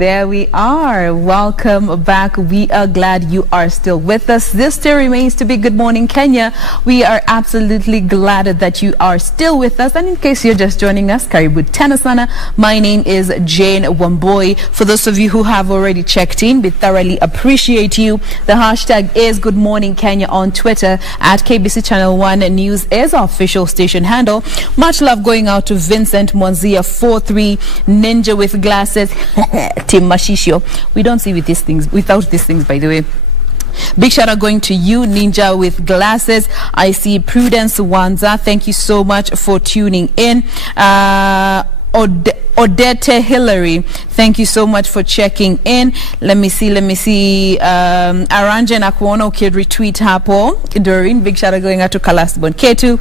There we are. Welcome back. We are glad you are still with us. This still remains to be Good Morning Kenya. We are absolutely glad that you are still with us. And in case you're just joining us, Karibu tena sana. My name is Jain Wambui. For those of you who have already checked in, we thoroughly appreciate you. The hashtag is Good Morning Kenya on Twitter. At KBC Channel 1 News is our official station handle. Much love going out to Vincent Mwanzia 43 Ninja with glasses. Tim Mashishio. We don't see with these things, without these things, by the way. Big shout out going to you, Ninja with glasses. I see Prudence Wanza. Thank you so much for tuning in. Odette Hillary, thank you so much for checking in. Let me see. Aranja na kuona retweet hapo. Doreen, big shout out going out to Kalasbon Ketu.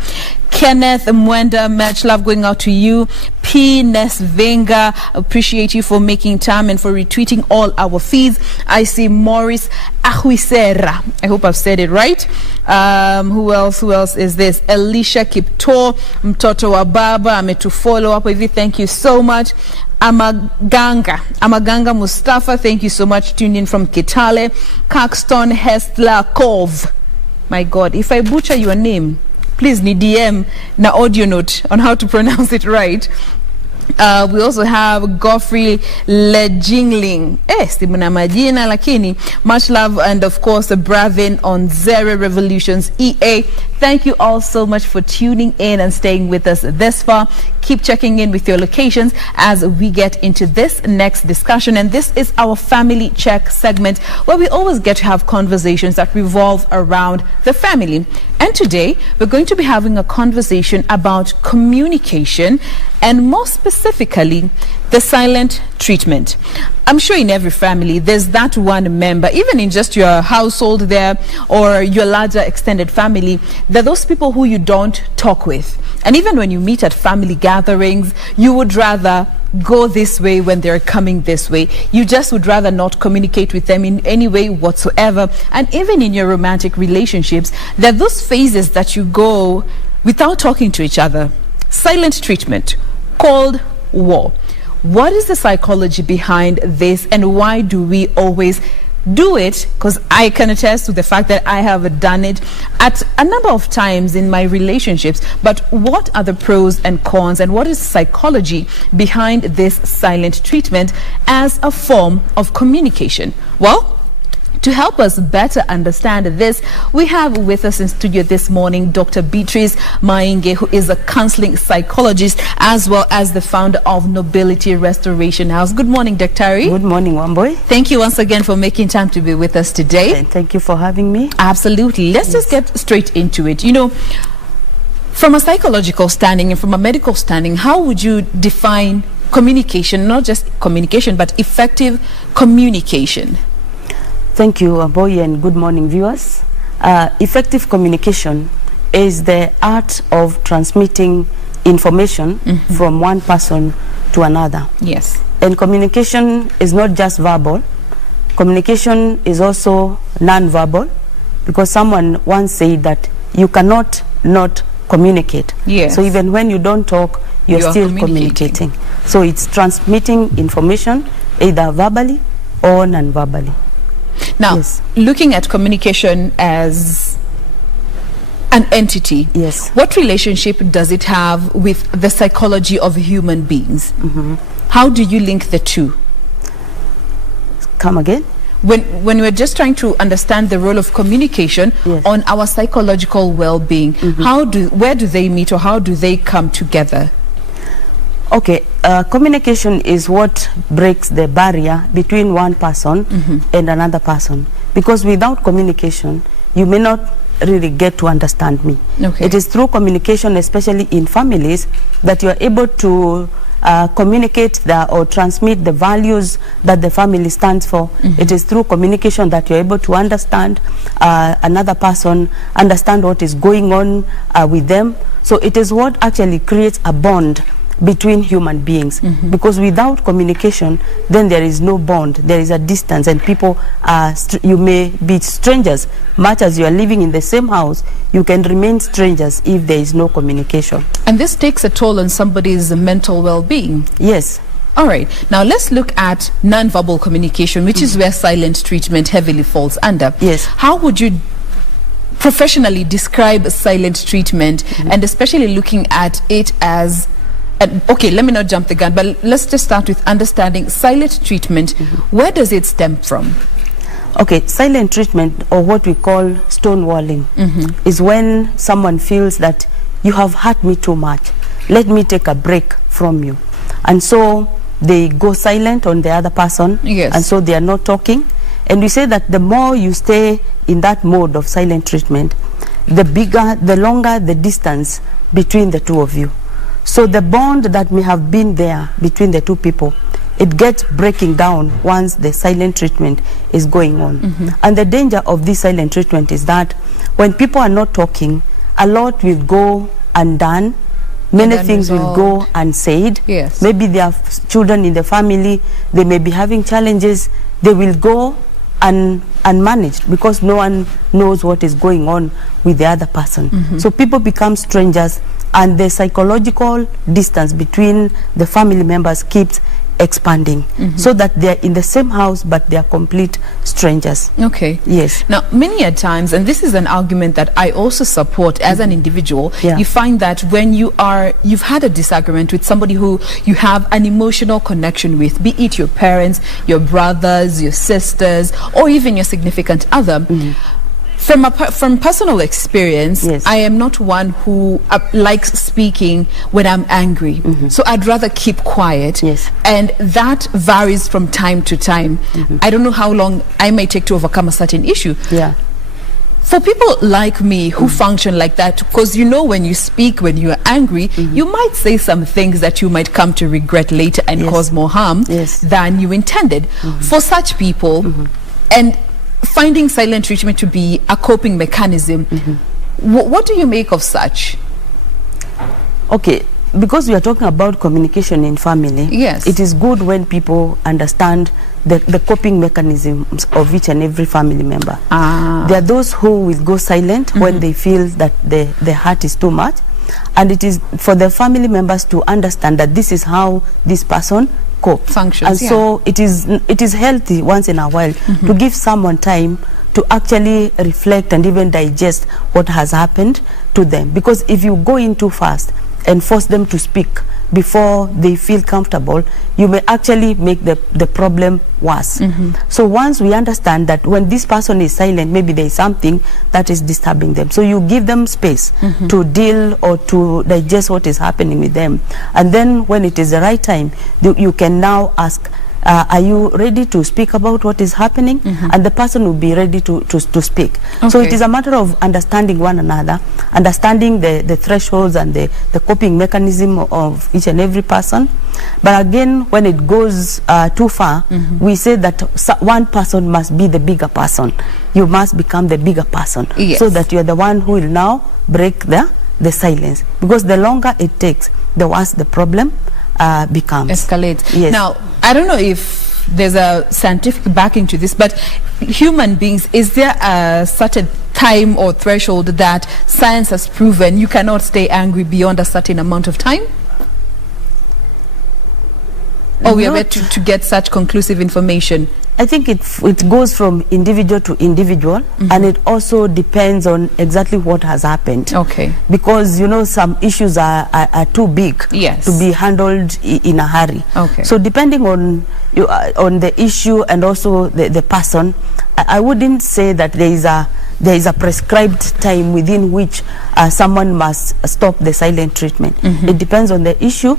Kenneth Mwenda, much love going out to you. P. Nesvenga, appreciate you for making time and for retweeting all our feeds. I see Morris Ahuisera. I hope I've said it right. Who else is this? Elisha Kipto, mtoto wa baba, ametufollow up with you. Thank you so much. Amaganga Mustafa, thank you so much. Tuned in from Kitale. Caxton Hestlakov. My God, if I butcher your name, please need DM na audio note on how to pronounce it right. We also have Godfrey Lejingling. Simuna majina lakini. Much love, and of course Bravin on Zero Revolutions EA. Thank you all so much for tuning in and staying with us this far. Keep checking in with your locations as we get into this next discussion. And this is our Family Check segment, where we always get to have conversations that revolve around the family. And today we're going to be having a conversation about communication, and more specifically the silent treatment. I'm sure in every family there's that one member, even in just your household there or your larger extended family, there are those people who you don't talk with. And even when you meet at family gatherings, you would rather go this way when they're coming this way. You just would rather not communicate with them in any way whatsoever. And even in your romantic relationships, there are those phases that you go without talking to each other. Silent treatment, Cold War. What is the psychology behind this, and why do we always do it? Because I can attest to the fact that I have done it at a number of times in my relationships. But what are the pros and cons, and what is psychology behind this silent treatment as a form of communication? Well, to help us better understand this, we have with us in studio this morning Dr. Beatrice Maingi, who is a counseling psychologist as well as the founder of Nobility Restoration House. Good morning, Dr. Good morning, Wambui. Thank you once again for making time to be with us today. And thank you for having me. Absolutely. Let's just get straight into it. You know, from a psychological standing and from a medical standing, how would you define communication? Not just communication, but effective communication. Thank you, Wambui, and good morning, viewers. Effective communication is the art of transmitting information from one person to another. Yes. And communication is not just verbal. Communication is also non-verbal, because someone once said that you cannot not communicate. Yes. So even when you don't talk, you're still communicating. So it's transmitting information either verbally or non-verbally. Now, yes. Looking at communication as an entity, yes, what relationship does it have with the psychology of human beings? How do you link the two? Come again? When we're just trying to understand the role of communication, yes, on our psychological well-being, where do they meet, or how do they come together? Okay, communication is what breaks the barrier between one person and another person. Because without communication, you may not really get to understand me. Okay. It is through communication, especially in families, that you are able to communicate or transmit the values that the family stands for. It is through communication that you're able to understand another person, understand what is going on with them. So it is what actually creates a bond between human beings, because without communication, then there is no bond, there is a distance, and people are you may be strangers. Much as you are living in the same house, you can remain strangers if there is no communication. And this takes a toll on somebody's mental well-being. Yes. All right. Now let's look at nonverbal communication, which is where silent treatment heavily falls under. Yes. How would you professionally describe silent treatment, and especially looking at it as okay, let me not jump the gun, but let's just start with understanding silent treatment. Where does it stem from? Okay, silent treatment, or what we call stonewalling, is when someone feels that you have hurt me too much. Let me take a break from you. And so they go silent on the other person, Yes. and so they are not talking. And we say that the more you stay in that mode of silent treatment, the longer the distance between the two of you. So the bond that may have been there between the two people, it gets breaking down once the silent treatment is going on. And the danger of this silent treatment is that when people are not talking, a lot will go undone. Many things will go unsaid. Yes. Maybe there are children in the family, they may be having challenges, they will go unmanaged because no one knows what is going on with the other person. So people become strangers, and the psychological distance between the family members keeps expanding, so that they're in the same house but they're complete strangers. Okay. Yes. Now, many a times, and this is an argument that I also support as an individual, Yeah. you find that when you've had a disagreement with somebody who you have an emotional connection with, be it your parents, your brothers, your sisters, or even your significant other, from personal experience, Yes. I am not one who likes speaking when I'm angry. So I'd rather keep quiet. Yes. And that varies from time to time. I don't know how long I may take to overcome a certain issue. Yeah. For people like me who function like that, because you know when you speak, when you are angry, you might say some things that you might come to regret later and Yes. cause more harm Yes. than you intended. For such people, and finding silent treatment to be a coping mechanism, what do you make of such? Okay, because we are talking about communication in family, Yes. it is good when people understand the coping mechanisms of each and every family member. There are those who will go silent when they feel that the hurt is too much, and it is for the family members to understand that this is how this person copes. Functions, and so it is healthy once in a while to give someone time to actually reflect and even digest what has happened to them, because if you go in too fast and force them to speak before they feel comfortable, you may actually make the problem worse. So once we understand that when this person is silent, maybe there is something that is disturbing them, so you give them space to deal or to digest what is happening with them, and then when it is the right time, you can now ask, are you ready to speak about what is happening? And the person will be ready to speak. So it is a matter of understanding one another, understanding the thresholds and the coping mechanism of each and every person. But again, when it goes too far, we say that one person must be the bigger person. You must become the bigger person, Yes. so that you are the one who will now break the silence, because the longer it takes, the worse the problem becomes. Escalate. Yes. Now, I don't know if there's a scientific backing to this, but human beings, is there a certain time or threshold that science has proven you cannot stay angry beyond a certain amount of time? Or we are yet to get such conclusive information? I think it goes from individual to individual, and it also depends on exactly what has happened. Okay. Because, you know, some issues are too big Yes. to be handled in a hurry. Okay. So depending on the issue and also the person, I wouldn't say that there is a prescribed time within which someone must stop the silent treatment. It depends on the issue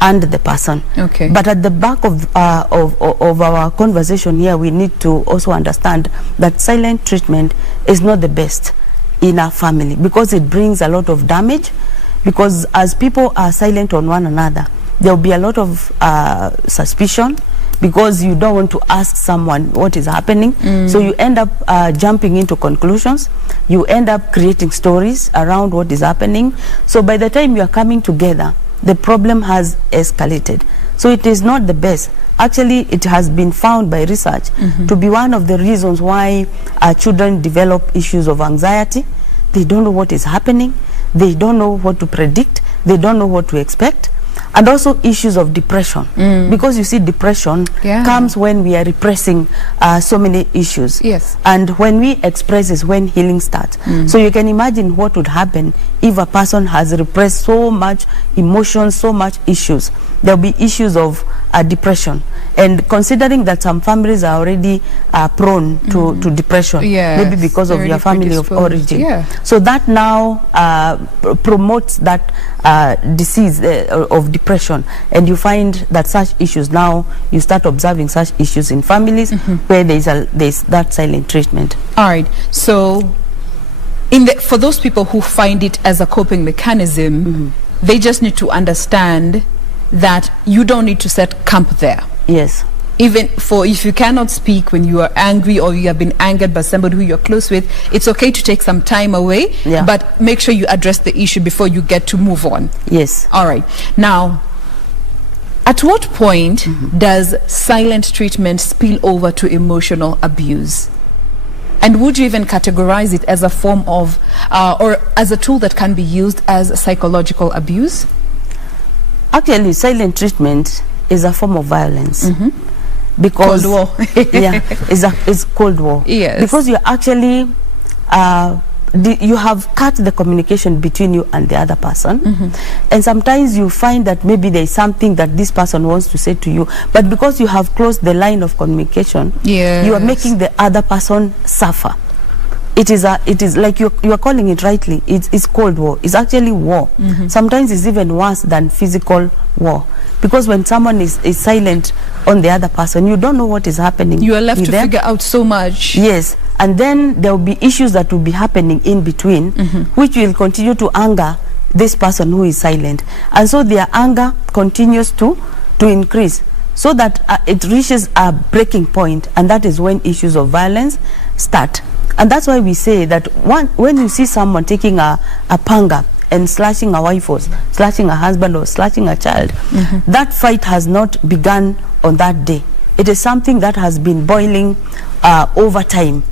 and the person. Okay. But at the back of our conversation here, we need to also understand that silent treatment is not the best in our family, because it brings a lot of damage. Because as people are silent on one another, there will be a lot of suspicion, because you don't want to ask someone what is happening. So you end up jumping into conclusions. You end up creating stories around what is happening. So by the time you are coming together, the problem has escalated. So it is not the best. Actually, it has been found by research to be one of the reasons why children develop issues of anxiety. They don't know what is happening. They don't know what to predict. They don't know what to expect. And also issues of depression, because you see depression comes when we are repressing so many issues. Yes. And when we express is when healing starts. So you can imagine what would happen if a person has repressed so much emotions, so much issues. There will be issues of depression. And considering that some families are already prone to depression, maybe because of your family of origin. So that now promotes that disease of depression, and you find that such issues, now you start observing such issues in families where there's that silent treatment. All right. So for those people who find it as a coping mechanism, they just need to understand that you don't need to set camp there. Yes. Even if you cannot speak when you are angry, or you have been angered by somebody who you're close with, it's okay to take some time away, but make sure you address the issue before you get to move on. Yes. All right. Now, at what point does silent treatment spill over to emotional abuse? And would you even categorize it as a form of, or as a tool that can be used as psychological abuse? Actually, silent treatment is a form of violence. Because Cold War. it's Cold War. Yes. Because you actually you have cut the communication between you and the other person, and sometimes you find that maybe there is something that this person wants to say to you, but because you have closed the line of communication, you are making the other person suffer. It is like you are calling it rightly. It's Cold War. It's actually war. Sometimes it's even worse than physical war, because when someone is silent on the other person, you don't know what is happening. You are left to figure out so much. Yes, and then there will be issues that will be happening in between, which will continue to anger this person who is silent, and so their anger continues to increase, so that it reaches a breaking point, and that is when issues of violence start. And that's why we say that when you see someone taking a panga and slashing a wife, or slashing a husband, or slashing a child, that fight has not begun on that day. It is something that has been boiling over time,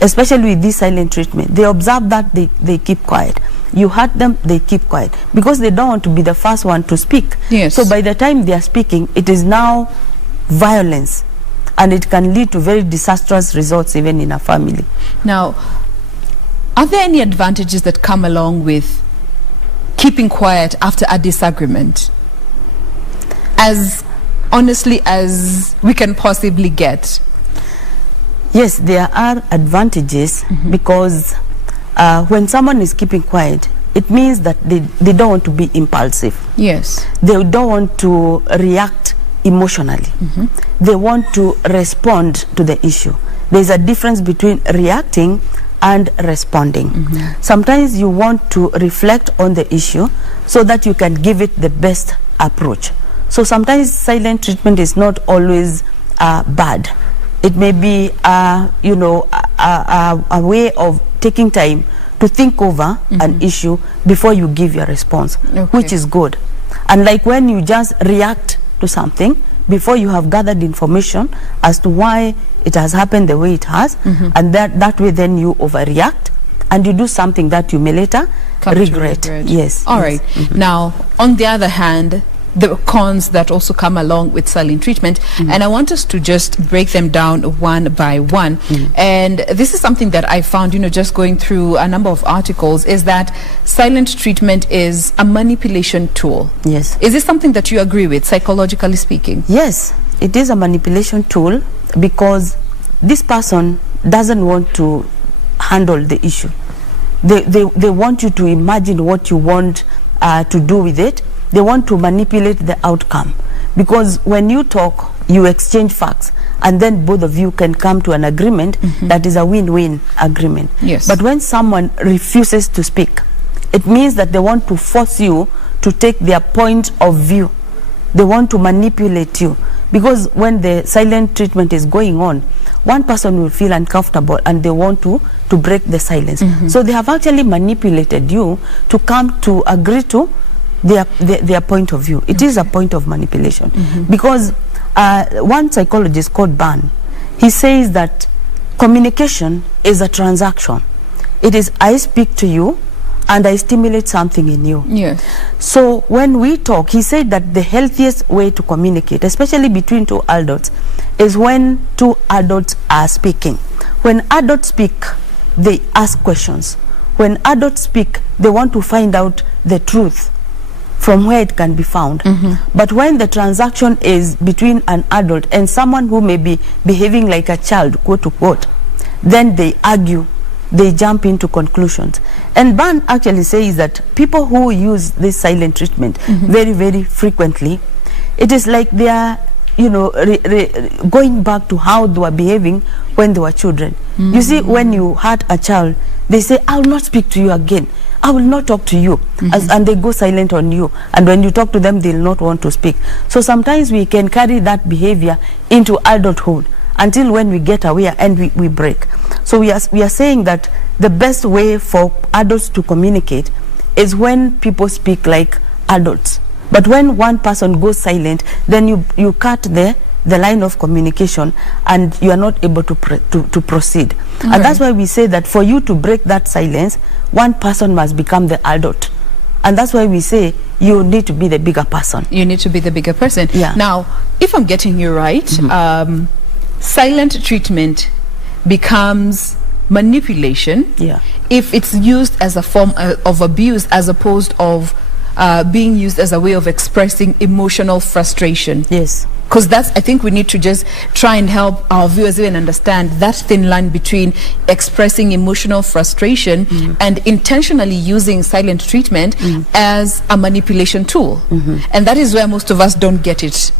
especially with this silent treatment. They observe that, they keep quiet. You hurt them, they keep quiet, because they don't want to be the first one to speak. Yes. So by the time they are speaking, it is now violence, and it can lead to very disastrous results even in a family. Now, are there any advantages that come along with keeping quiet after a disagreement, as honestly as we can possibly get? Yes, there are advantages, because when someone is keeping quiet, it means that they don't want to be impulsive. Yes. They don't want to react emotionally. They want to respond to the issue. There's a difference between reacting and responding. Sometimes you want to reflect on the issue so that you can give it the best approach. So sometimes silent treatment is not always bad. It may be a way of taking time to think over an issue before you give your response, which is good. And like when you just react to something before you have gathered information as to why it has happened the way it has, and that way then you overreact and you do something that you may later regret. Yes. All right. Now, on the other hand, the cons that also come along with silent treatment, and I want us to just break them down one by one. And this is something that I found, just going through a number of articles, is that silent treatment is a manipulation tool. Yes. Is this something that you agree with, psychologically speaking? Yes, it is a manipulation tool, because this person doesn't want to handle the issue. They want you to imagine what you want to do with it. They want to manipulate the outcome, because when you talk, you exchange facts, and then both of you can come to an agreement that is a win-win agreement. Yes. But when someone refuses to speak, it means that they want to force you to take their point of view. They want to manipulate you, because when the silent treatment is going on, one person will feel uncomfortable and they want to break the silence. So they have actually manipulated you to come to agree to their point of view. It is a point of manipulation, because one psychologist called Ban, he says that communication is a transaction. It is, I speak to you, and I stimulate something in you. Yes. So when we talk, he said that the healthiest way to communicate, especially between two adults, is when two adults are speaking. When adults speak, they ask questions. When adults speak, they want to find out the truth from where it can be found. But when the transaction is between an adult and someone who may be behaving like a child, quote unquote, then they argue, they jump into conclusions. And Ban actually says that people who use this silent treatment very, very frequently, it is like they are, you know, going back to how they were behaving when they were children. You see, when you hurt a child, they say, I will not speak to you again. I will not talk to you. And they go silent on you. And when you talk to them, they will not want to speak. So sometimes we can carry that behavior into adulthood until when we get aware and we break. So we are saying that the best way for adults to communicate is when people speak like adults. But when one person goes silent, then you cut the line of communication and you are not able to proceed. And that's why we say that for you to break that silence, one person must become the adult. And that's why we say you need to be the bigger person. You need to be the bigger person. Yeah. Now, if I'm getting you right, silent treatment becomes manipulation if it's used as a form of abuse as opposed of being used as a way of expressing emotional frustration. Yes. Because that's, I think we need to just try and help our viewers even understand that thin line between expressing emotional frustration and intentionally using silent treatment as a manipulation tool. And that is where most of us don't get it.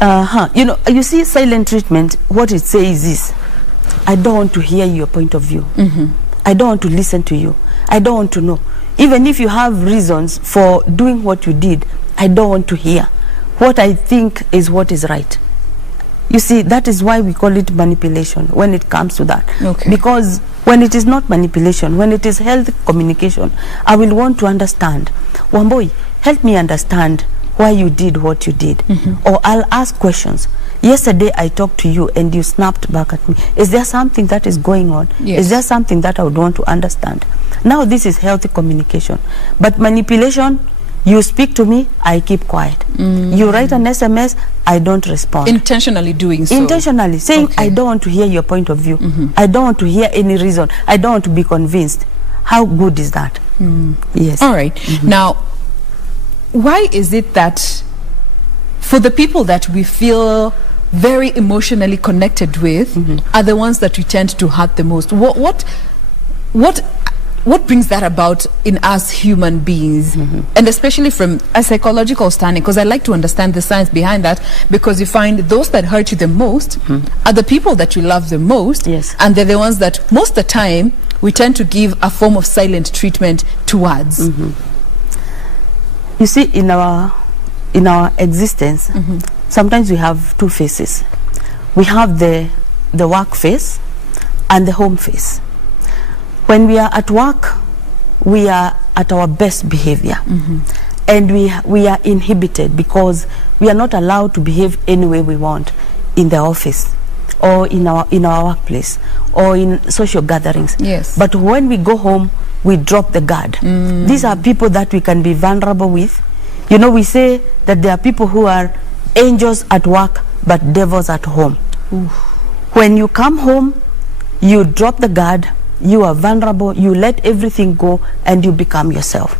You know, you see, silent treatment, what it says is, I don't want to hear your point of view. I don't want to listen to you. I don't want to know. Even if you have reasons for doing what you did, I don't want to hear. What I think is what is right. You see, that is why we call it manipulation when it comes to that. Because when it is not manipulation, when it is healthy communication, I will want to understand. Wambui, help me understand why you did what you did. Or I'll ask questions. Yesterday I talked to you and you snapped back at me. Is there something that is going on? Yes. Is there something that I would want to understand? Now this is healthy communication. But manipulation, you speak to me, I keep quiet. You write an SMS, I don't respond. Intentionally doing so. Intentionally saying, I don't want to hear your point of view. I don't want to hear any reason. I don't want to be convinced. How good is that? Yes. All right. Now, why is it that for the people that we feel very emotionally connected with are the ones that we tend to hurt the most? What brings that about in us human beings, and especially from a psychological standing? Because I like to understand the science behind that, because you find those that hurt you the most are the people that you love the most, and they're the ones that most of the time we tend to give a form of silent treatment towards. You see, in our existence, sometimes we have two faces. We have the work face and the home face. When we are at work, we are at our best behavior, and we are inhibited because we are not allowed to behave any way we want in the office or in our workplace or in social gatherings. Yes. But when we go home, we drop the guard. These are people that we can be vulnerable with. You know, we say that there are people who are angels at work but devils at home. When you come home, you drop the guard, you are vulnerable, you let everything go, and you become yourself.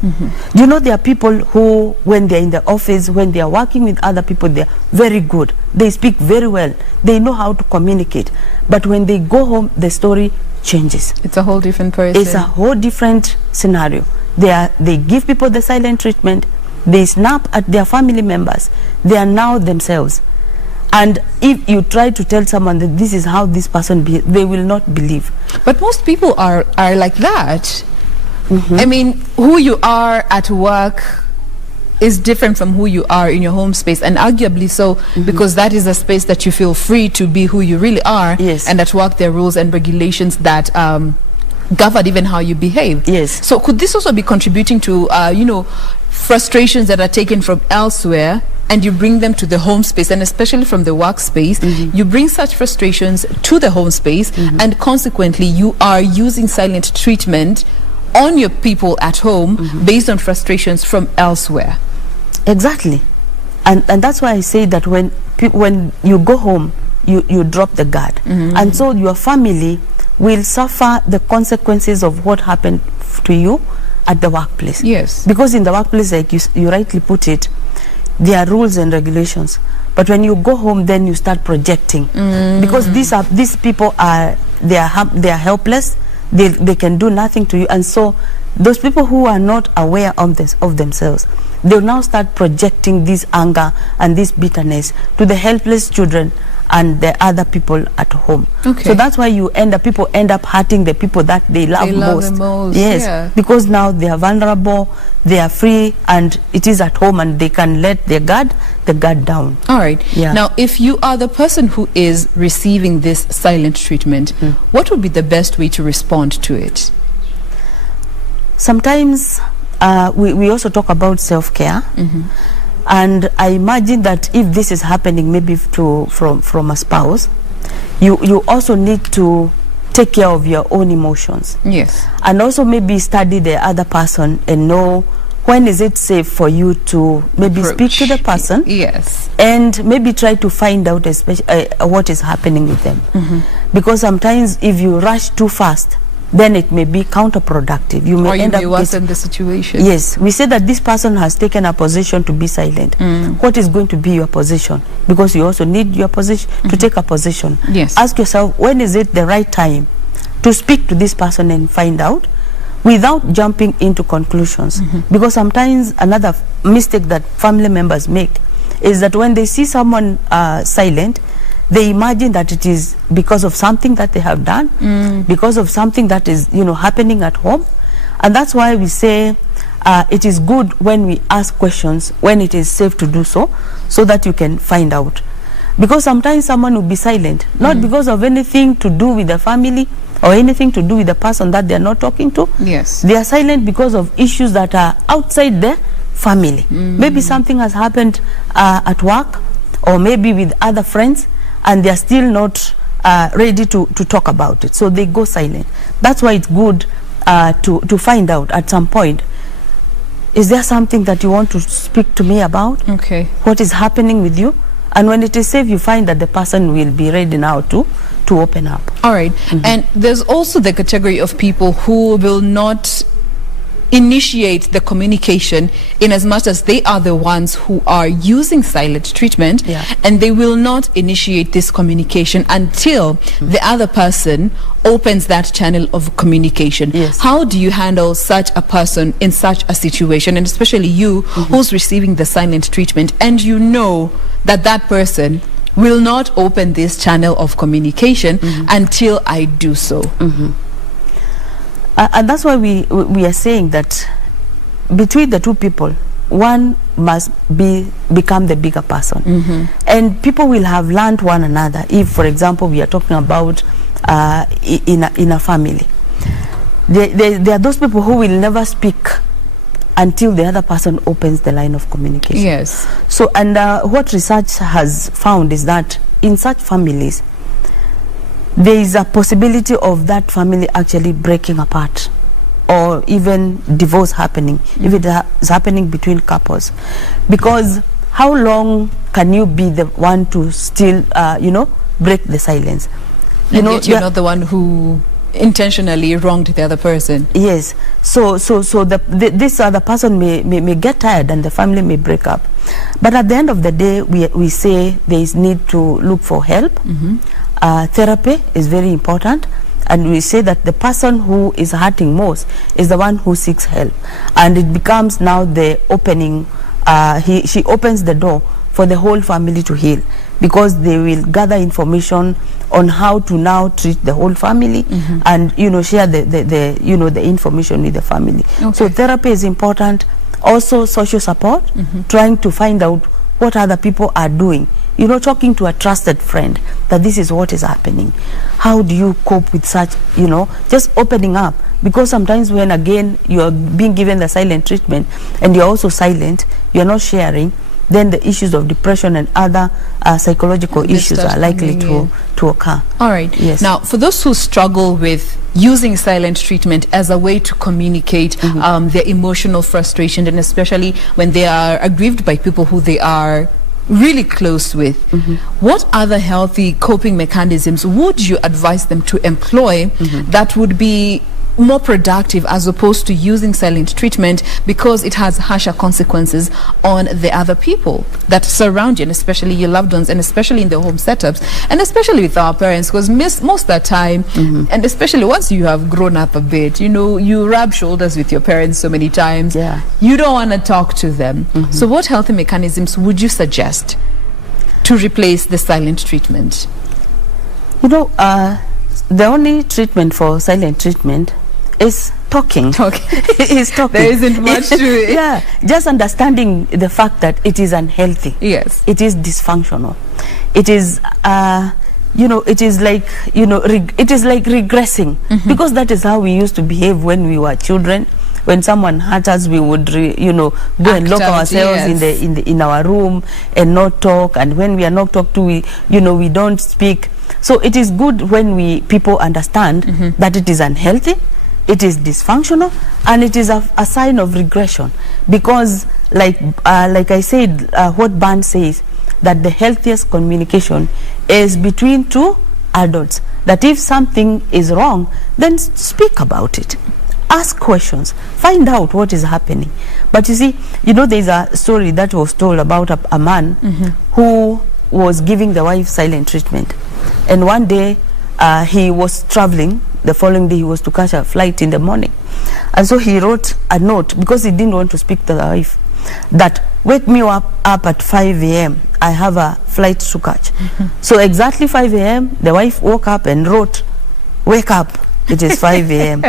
You know, there are people who, when they're in the office, when they are working with other people, they're very good. They speak very well. They know how to communicate. But when they go home, the story changes. It's a whole different person. It's a whole different scenario. They give people the silent treatment. They snap at their family members. They are now themselves. And if you try to tell someone that this is how this person behaves, they will not believe. But most people are like that. I mean, who you are at work is different from who you are in your home space, and arguably so, because that is a space that you feel free to be who you really are. Yes. And at work there are rules and regulations that govern even how you behave. Yes. So could this also be contributing to you know, frustrations that are taken from elsewhere and you bring them to the home space, and especially from the workspace, you bring such frustrations to the home space, and consequently you are using silent treatment on your people at home based on frustrations from elsewhere. Exactly. And that's why I say that when you go home, you drop the guard. And so your family will suffer the consequences of what happened to you at the workplace. Yes. Because in the workplace, like you rightly put it, there are rules and regulations. But when you go home, then you start projecting. Because these people are helpless. They can do nothing to you. And so those people who are not aware of themselves, they'll now start projecting this anger and this bitterness to the helpless children and the other people at home. Okay. So that's why people end up hurting the people that they love the most. Yes, yeah. Because now they are vulnerable, they are free, and it is at home, and they can let the guard down. All right. Yeah. Now, if you are the person who is receiving this silent treatment, what would be the best way to respond to it? Sometimes we also talk about self-care. And I imagine that if this is happening maybe from a spouse, you also need to take care of your own emotions. Yes. And also maybe study the other person and know when is it safe for you to maybe speak to the person. Yes. And maybe try to find out what is happening with them. Because sometimes if you rush too fast, then it may be counterproductive. You may end up worsen the situation. Yes, we say that this person has taken a position to be silent. What is going to be your position? Because you also need your position to take a position. Yes. Ask yourself, when is it the right time to speak to this person and find out, without jumping into conclusions? Because sometimes another mistake that family members make is that when they see someone silent, they imagine that it is because of something that they have done, because of something that is, happening at home. And that's why we say it is good when we ask questions, when it is safe to do so that you can find out. Because sometimes someone will be silent, not because of anything to do with the family or anything to do with the person that they are not talking to. Yes. They are silent because of issues that are outside their family. Maybe something has happened at work, or maybe with other friends, and they are still not ready to talk about it. So they go silent. That's why it's good to find out at some point, is there something that you want to speak to me about? Okay. What is happening with you? And when it is safe, you find that the person will be ready now to open up. All right. And there's also the category of people who will not initiate the communication in as much as they are the ones who are using silent treatment, and they will not initiate this communication until the other person opens that channel of communication. Yes. How do you handle such a person in such a situation, and especially you who's receiving the silent treatment, and you know that that person will not open this channel of communication until I do so? And that's why we are saying that between the two people, one must become the bigger person. And people will have learned one another. If, for example, we are talking about in a family, there are those people who will never speak until the other person opens the line of communication. Yes. So, and what research has found is that in such families, there is a possibility of that family actually breaking apart, or even divorce happening, if it is happening between couples. Because how long can you be the one to still, break the silence? Yet you're not the one who intentionally wronged the other person. Yes. So this other person may get tired, and the family may break up. But at the end of the day, we say there is need to look for help. Therapy is very important, and we say that the person who is hurting most is the one who seeks help, and it becomes now the opening. She opens the door for the whole family to heal, because they will gather information on how to now treat the whole family, and share the information with the family. Okay. So therapy is important. Also social support, trying to find out what other people are doing. Talking to a trusted friend that this is what is happening. How do you cope with such, just opening up? Because sometimes when, again, you are being given the silent treatment and you're also silent, you're not sharing, then the issues of depression and other psychological issues are likely to occur. All right. Yes. Now, for those who struggle with using silent treatment as a way to communicate their emotional frustration, and especially when they are aggrieved by people who they are really close with, what other healthy coping mechanisms would you advise them to employ that would be more productive as opposed to using silent treatment, because it has harsher consequences on the other people that surround you, and especially your loved ones, and especially in the home setups, and especially with our parents, because most of the time, and especially once you have grown up a bit, you know, you rub shoulders with your parents so many times, you don't want to talk to them. So what healthy mechanisms would you suggest to replace the silent treatment? You know, the only treatment for silent treatment is talking. Is talking. There isn't much to it. Yeah, just understanding the fact that it is unhealthy. Yes. It is dysfunctional. It is, you know, it is like, you know, it is like regressing, because that is how we used to behave when we were children. When someone hurt us, we would, you know, go and lock ourselves in our room and not talk. And when we are not talked to, we, you know, we don't speak. So it is good when people understand that it is unhealthy, it is dysfunctional, and it is a sign of regression. Because like I said, what Ban says, that the healthiest communication is between two adults. That if something is wrong, then speak about it. Ask questions, find out what is happening. But you see, you know, there's a story that was told about a man who was giving the wife silent treatment. And one day he was traveling. The following day he was to catch a flight in the morning. And so he wrote a note, because he didn't want to speak to the wife, that wake me up at 5 a.m. I have a flight to catch. So exactly 5 a.m. the wife woke up and wrote, wake up, it is 5 a.m.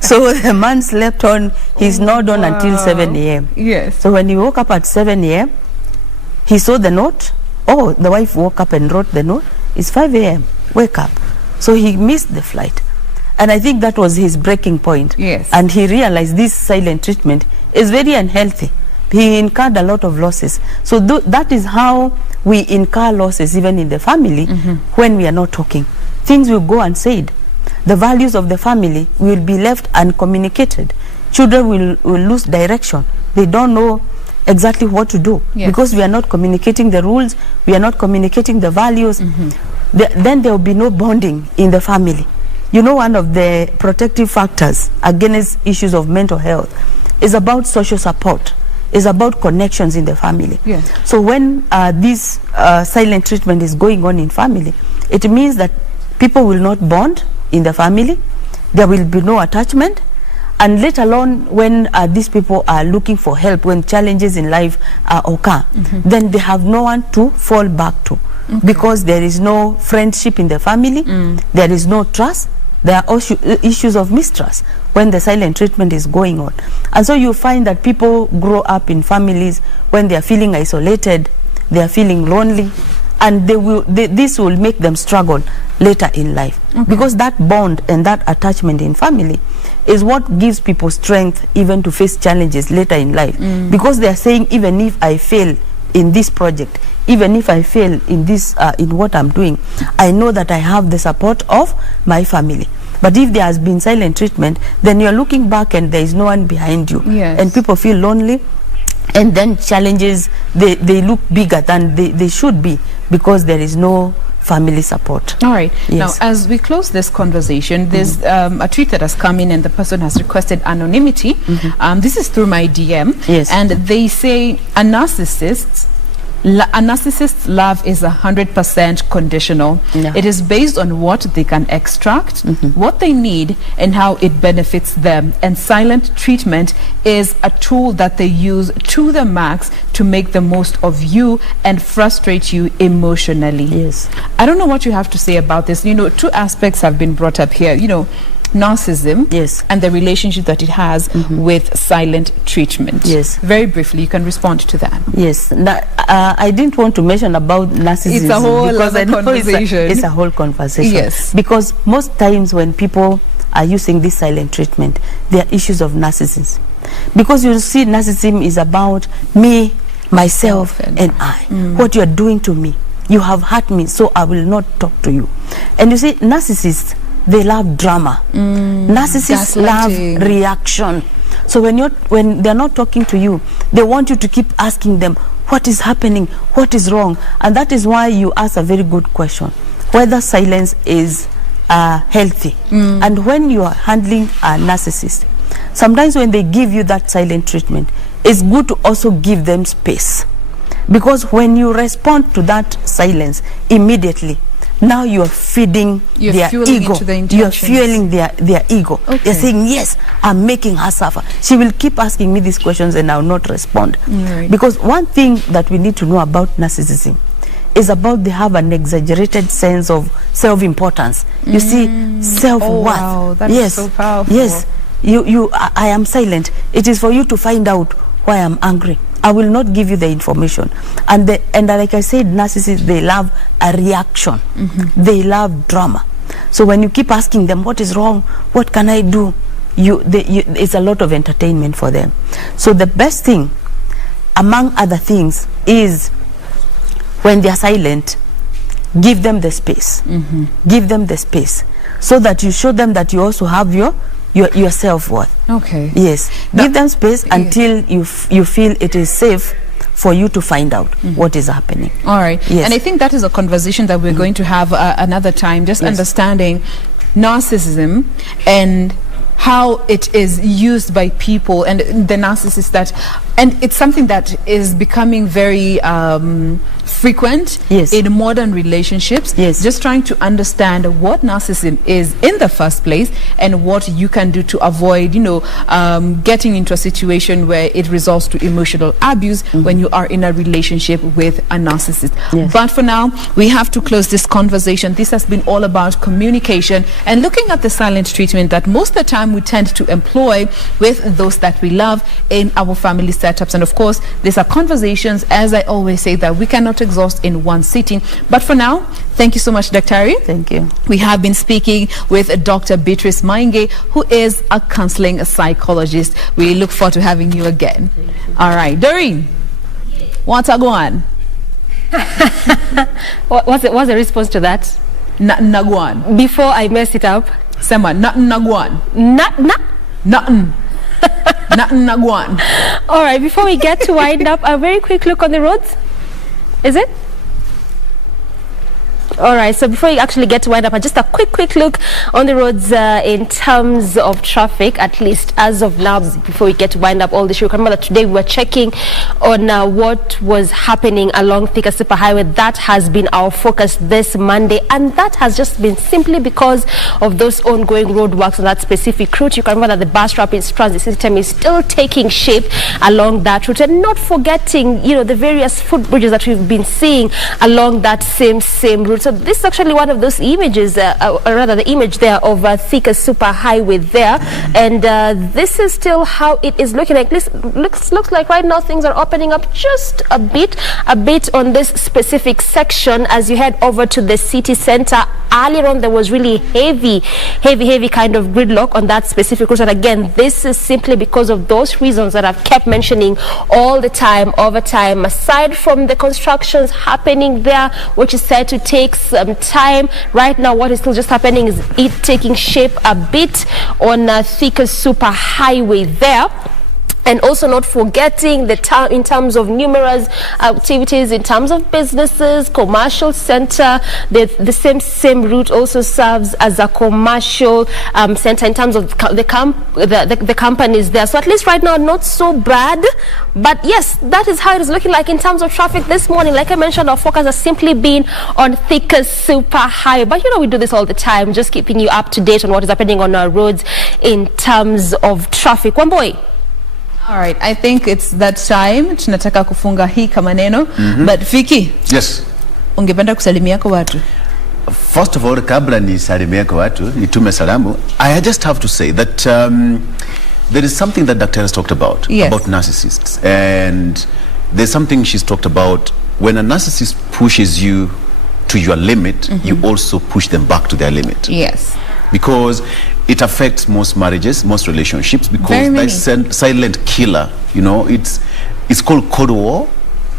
So the man slept on, he snored on until 7 a.m. Yes. So when he woke up at 7 a.m. he saw the note. Oh, the wife woke up and wrote the note, it's 5 a.m. wake up. So he missed the flight. And I think that was his breaking point. Yes. And he realized this silent treatment is very unhealthy. He incurred a lot of losses. So that is how we incur losses even in the family when we are not talking. Things will go unsaid. The values of the family will be left uncommunicated. Children will lose direction. They don't know exactly what to do, because we are not communicating the rules, we are not communicating the values. Then there will be no bonding in the family. You know, one of the protective factors against issues of mental health is about social support, is about connections in the family. Yes. So when this silent treatment is going on in family, it means that people will not bond in the family, there will be no attachment, and let alone when these people are looking for help, when challenges in life occur, then they have no one to fall back to. Because there is no friendship in the family, there is no trust, there are also issues of mistrust when the silent treatment is going on. And so you find that people grow up in families when they are feeling isolated, they are feeling lonely, and this will make them struggle later in life. Because that bond and that attachment in family is what gives people strength even to face challenges later in life. Because they are saying, even if I fail in this project, even if I fail in this, in what I'm doing, I know that I have the support of my family. But if there has been silent treatment, then you're looking back and there is no one behind you. Yes. And people feel lonely, and then challenges, they look bigger than they should be, because there is no family support. All right. Yes. Now, as we close this conversation, there's a tweet that has come in, and the person has requested anonymity. This is through my DM. Yes. And they say, a narcissist's love is 100% conditional. It is based on what they can extract, what they need, and how it benefits them. And silent treatment is a tool that they use to the max to make the most of you and frustrate you emotionally. Yes. I don't know what you have to say about this. You know, two aspects have been brought up here. You know, narcissism, yes, and the relationship that it has with silent treatment. Yes. Very briefly, you can respond to that. Yes. I didn't want to mention about narcissism. It's a whole other conversation. It's a whole conversation. Yes. Because most times when people are using this silent treatment, there are issues of narcissism. Because you see, narcissism is about me myself and I. What you are doing to me, you have hurt me, so I will not talk to you. And you see, narcissists, they love drama. Narcissists love reaction. So when they're not talking to you, they want you to keep asking them, what is happening? What is wrong? And that is why you ask a very good question, whether silence is healthy. And when you are handling a narcissist, sometimes when they give you that silent treatment, it's good to also give them space. Because when you respond to that silence immediately, now you are feeding their ego. You are fueling their ego. They're saying, yes, I'm making her suffer. She will keep asking me these questions and I will not respond. Because one thing that we need to know about narcissism is about they have an exaggerated sense of self-importance. You see, self-worth. Oh, wow, that is so powerful. Yes, I am silent. It is for you to find out why I'm angry. I will not give you the information. And like I said, narcissists, they love a reaction. They love drama. So when you keep asking them, what is wrong? What can I do? It's a lot of entertainment for them. So the best thing, among other things, is when they are silent, give them the space. Give them the space so that you show them that you also have your self-worth. Okay. Yes. Give them space until you feel it is safe for you to find out what is happening. All right. Yes. And I think that is a conversation that we're going to have another time, just understanding narcissism and how it is used by people and the narcissists and it's something that is becoming very frequent in modern relationships. Just trying to understand what narcissism is in the first place and what you can do to avoid, getting into a situation where it results to emotional abuse when you are in a relationship with a narcissist. But for now, we have to close this conversation. This has been all about communication and looking at the silent treatment that most of the time we tend to employ with those that we love in our family setups. And of course, these are conversations, as I always say, that we cannot exhaust in one sitting. But for now, thank you so much, Dr. Thank you. We have been speaking with Dr. Beatrice Maingi, who is a counseling psychologist. We look forward to having you again. All right, Doreen, what's a go on? What's the response to that? Nagwan. Before I mess it up. Sema, nothing nagwan. Nothing. Nothing nagwan. All right, before we get to wind up, a very quick look on the roads. Is it? All right, so before you actually get to wind up, just a quick look on the roads in terms of traffic, at least as of now, before we get to wind up all the show. Remember that today we were checking on what was happening along Thika Superhighway. That has been our focus this Monday, and that has just been simply because of those ongoing roadworks on that specific route. You can remember that the bus rapid transit system is still taking shape along that route, and not forgetting, the various footbridges that we've been seeing along that same route. So this is actually one of those images, or rather the image there of Thika Superhighway there, and this is still how it is looking like. This looks like right now things are opening up just a bit on this specific section as you head over to the city center. Earlier on there was really heavy kind of gridlock on that specific route, and again this is simply because of those reasons that I've kept mentioning all the time, over time. Aside from the constructions happening there, which is said to take some time, right now what is still just happening is it taking shape a bit on Thika Superhighway there. And also not forgetting in terms of numerous activities, in terms of businesses, commercial center, the same route also serves as a commercial center in terms of the companies there. So at least right now, not so bad. But yes, that is how it is looking like in terms of traffic this morning. Like I mentioned, our focus has simply been on Thika Superhighway. But we do this all the time, just keeping you up to date on what is happening on our roads in terms of traffic. Wambui. All right, I think it's that time. Tunataka kufunga hii kama neno. But Vicky. Yes. Ungependa kusalimia kwa watu? First of all, kabla nisalimie kwa watu, nitume salamu, I just have to say that there is something that Dr. has talked about, about narcissists. And there's something she's talked about. When a narcissist pushes you to your limit, you also push them back to their limit. Yes. Because it affects most marriages, most relationships, because that silent killer, it's called Cold War,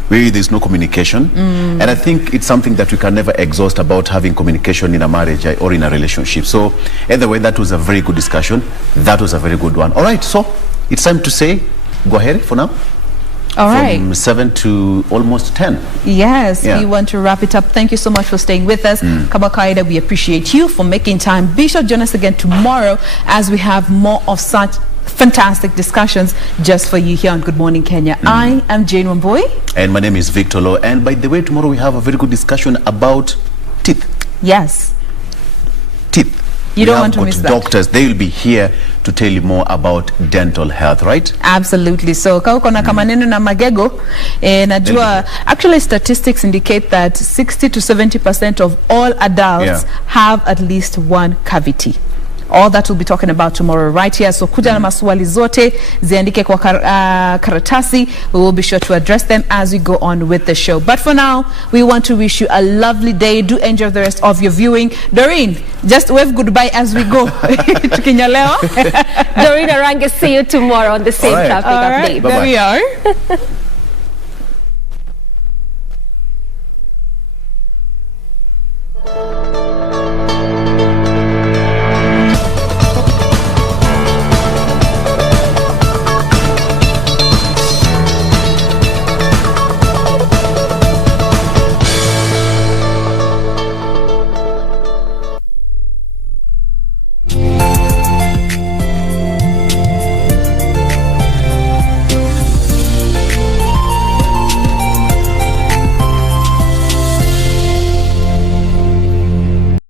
where there's no communication. And I think it's something that we can never exhaust about having communication in a marriage or in a relationship. So either way, that was a very good discussion. That was a very good one. All right, so it's time to say go ahead for now. All right. From 7 to almost 10. Yes, Yeah. we want to wrap it up. Thank you so much for staying with us. Kaba Kaida, we appreciate you for making time. Be sure to join us again tomorrow as we have more of such fantastic discussions just for you here on Good Morning Kenya. I am Jain Wambui. And my name is Victor Lo. And by the way, tomorrow we have a very good discussion about teeth. Yes. Teeth. You don't want to miss that. Doctors, they will be here to tell you more about dental health, right? Absolutely. So kauko na kamaneno na magego najua actually statistics indicate that 60 to 70% of all adults have at least one cavity. All that we'll be talking about tomorrow right here. So kuja na maswali zote ziandike kwa karatasi. We will be sure to address them as we go on with the show. But for now, we want to wish you a lovely day. Do enjoy the rest of your viewing. Doreen, just wave goodbye as we go. Tukinyalewa. Doreen Arange, see you tomorrow on the same traffic update. There we are.